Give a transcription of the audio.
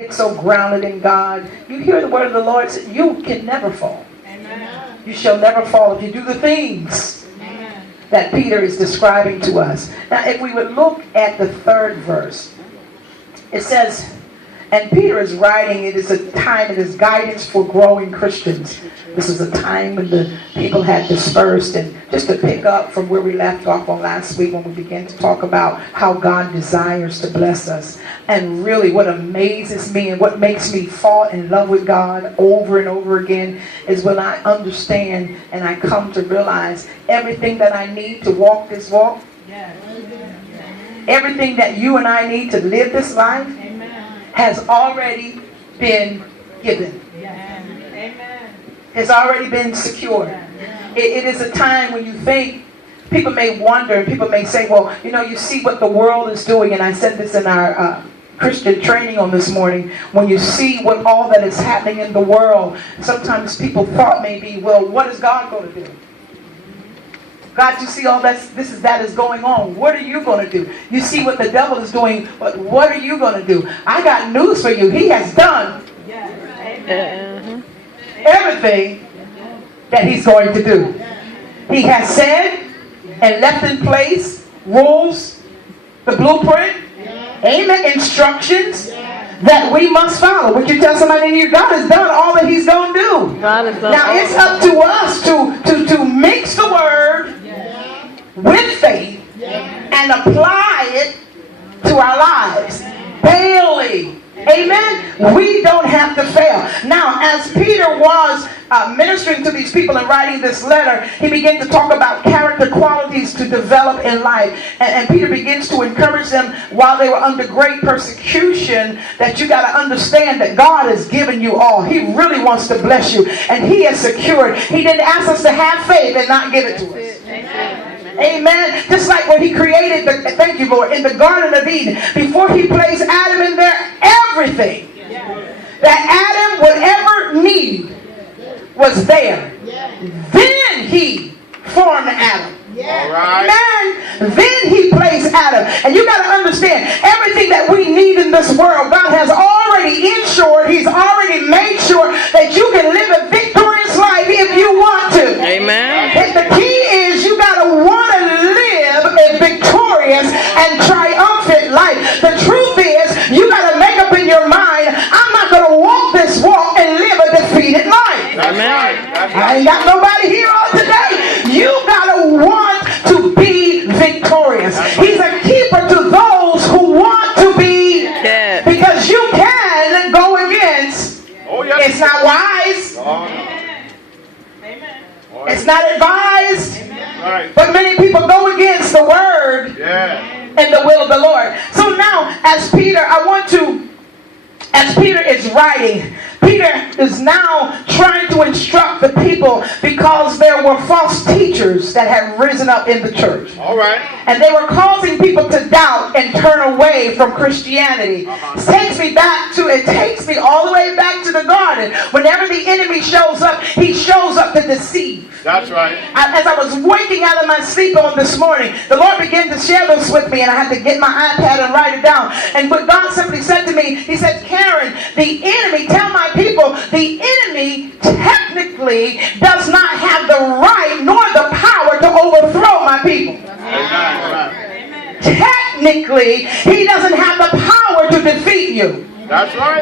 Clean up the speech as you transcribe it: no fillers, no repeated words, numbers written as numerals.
It's so grounded in God. You hear the word of the Lord say, you can never fall. Amen. You shall never fall if you do the things that Peter is describing to us. Now, if we would look at the 3rd verse, it says, and Peter is writing, it is a time, it is guidance for growing Christians. This is a time when the people had dispersed. And just to pick up from where we left off on last week when we began to talk about how God desires to bless us. And really what amazes me and what makes me fall in love with God over and over again is when I understand and I come to realize everything that I need to walk this walk, everything that you and I need to live this life, has already been given. It's already been secured. It is a time when you think, people may wonder, people may say, well, you see what the world is doing. And I said this in our Christian training on this morning. When you see what all that is happening in the world, sometimes people thought maybe, well, what is God going to do? God, you see all that is going on. What are you going to do? You see what the devil is doing, but what are you going to do? I got news for you. He has done everything that he's going to do. He has said and left in place rules, the blueprint, amen, instructions that we must follow. Would you tell somebody in here, God has done all that he's going to do. Now it's up to us to mix the word with faith and apply it to our lives daily. Amen. We don't have to fail. Now, as Peter was ministering to these people and writing this letter, he began to talk about character qualities to develop in life. And Peter begins to encourage them while they were under great persecution that you got to understand that God has given you all. He really wants to bless you. And he has secured. He didn't ask us to have faith and not give it to us. Amen. Just like when he created thank you, Lord, in the Garden of Eden, before he placed Adam in there, everything that Adam would ever need was there. Then he formed Adam. Man, then he placed Adam. And you got to understand, everything that we need in this world, God has already insured. He's already made sure that you can live a victorious life if you want to. Amen. And the key is you got to want to live a victorious and triumphant life. The truth is, you got to make up in your mind, I'm not going to walk this walk and live a defeated life. Amen. I ain't got nobody here all today. You got to want to be victorious. He's a keeper to those who want to be, because you can go against. It's not wise. It's not advised. But many people go against the word and the will of the Lord. So now, as Peter is writing, Peter is now trying to instruct the people because there were false teachers that had risen up in the church. All right. And they were causing people to doubt and turn away from Christianity. It takes me all the way back to the garden. Whenever the enemy shows up, he shows up to deceive. That's right. As I was waking out of my sleep on this morning, the Lord began to share this with me, and I had to get my iPad and write it down. And what God simply said to me, he said, Karen, the enemy, tell my people, the enemy technically does not have the right nor the power to overthrow my people. Amen. Technically, he doesn't have the power to defeat you. That's right.